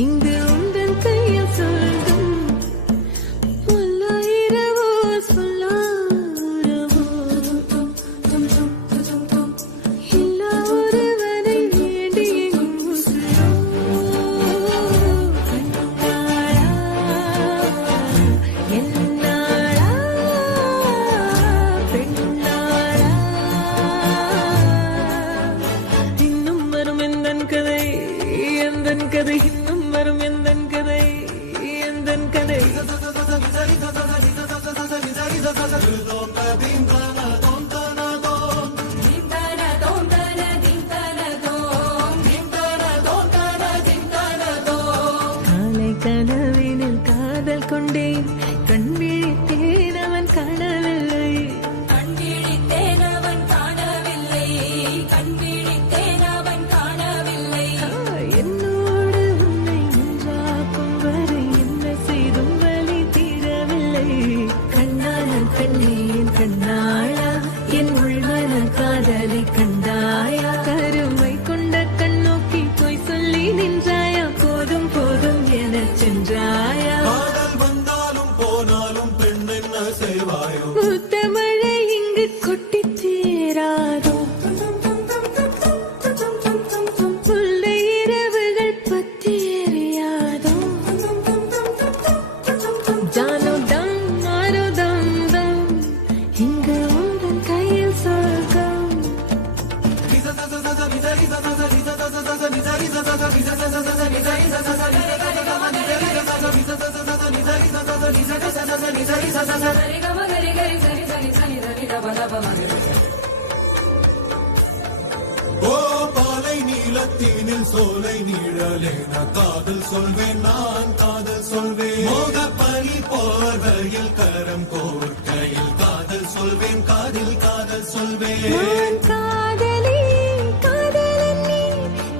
இங்கு உந்தன் கையில் சொல்லும் பல்லாயிரவோ சொல்லாரவோ எல்லா ஒருவரை வேண்டி உசுரோ கண்ணாளா என்னாளா பெண்ணாளா இன்னும் வரும் எந்தன் கதை எந்தன் கதை இன்னும் வரும் எந்தன் கதை எந்தன் கதை காலை கனவினில் காதல் கொண்டேன் கண் விழித்தேன் அவன் காணவில்லை என்னோடு உன்னை ஒன்றாக்கும் வரை என்ன செய்தும் வலி தீரவில்லை கண்ணான பெண்ணே என் கண்ணாளா என் உள்மன காதலை கண்டாயா கருமை கொண்ட கண்ணோக்கி போய் சொல்லி நின்றாயா போதும் போதும் என சென்றாயா வந்தாலும் போனாலும் பெண் என்ன செய்வாயோ முத்தமழை இங்கு கொட்டி தீராதோ முல்லை இரவுகள் பத்தி எரியாதோ ஜானோ தம் மாரோ தம் தம் இங்கு உந்தன் கையில் சொர்க்கம் ஓ பாலை நீலத்தீனில் சோலை நீழலேன காதல் சொல்வேன் நான் காதல் சொல்வேன் மோக பனி போர்வையில் கரம் கோர்க்கையில் காதல் சொல்வேன் காதில் காதல் சொல்வேன் நான் காதலி காதலன் நீ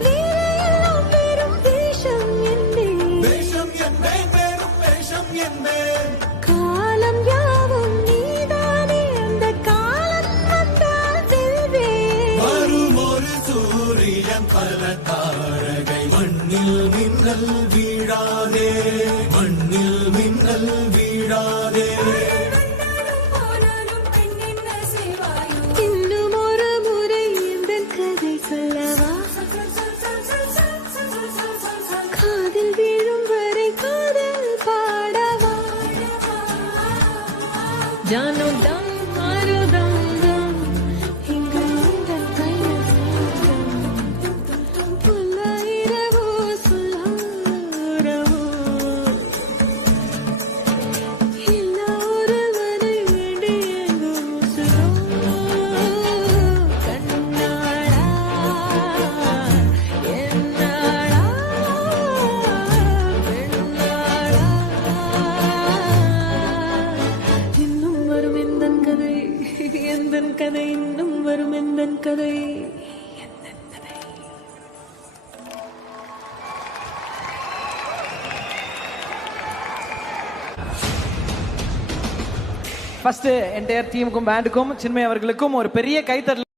வேலையெல்லாம் பெரும் வேஷம் என்பேன் வேஷம் என்பேன் வேறும் வேஷம் என்பேன் காலம் யாவும் நீதானே அந்த காலம் வந்தால் செல்வேன் வரும் ஒரு சூரியன் பல தாரகை மண்ணில் மின்னல் வீழாதே மண்ணில் மின்னல் வீழாதே இன்னும் ஒரு முறை எந்தன் கதை சொல்லவா காதில் வீழும் வரை காதல் பாடவா ஜானோ தம் மாரோ தம் தம் இங்கு உந்தன் கையில் சொர்க்கம் பல்லாயிரவோ சொல்லாரவோ எல்லா ஒருவரை வேண்டி எங்கும் உசுரோ கண்ணாளா என்னாளா பெண்ணாளா இன்னும் வரும் எந்தன் கதை எந்தன் கதை இன்னும் வரும் எந்தன் கதை எந்தன் கதை ஃபர்ஸ்ட் என்டையர் டீமுக்கும் பேண்டுக்கும் சின்மய் அவர்களுக்கும் ஒரு பெரிய கைத்தட்டல்.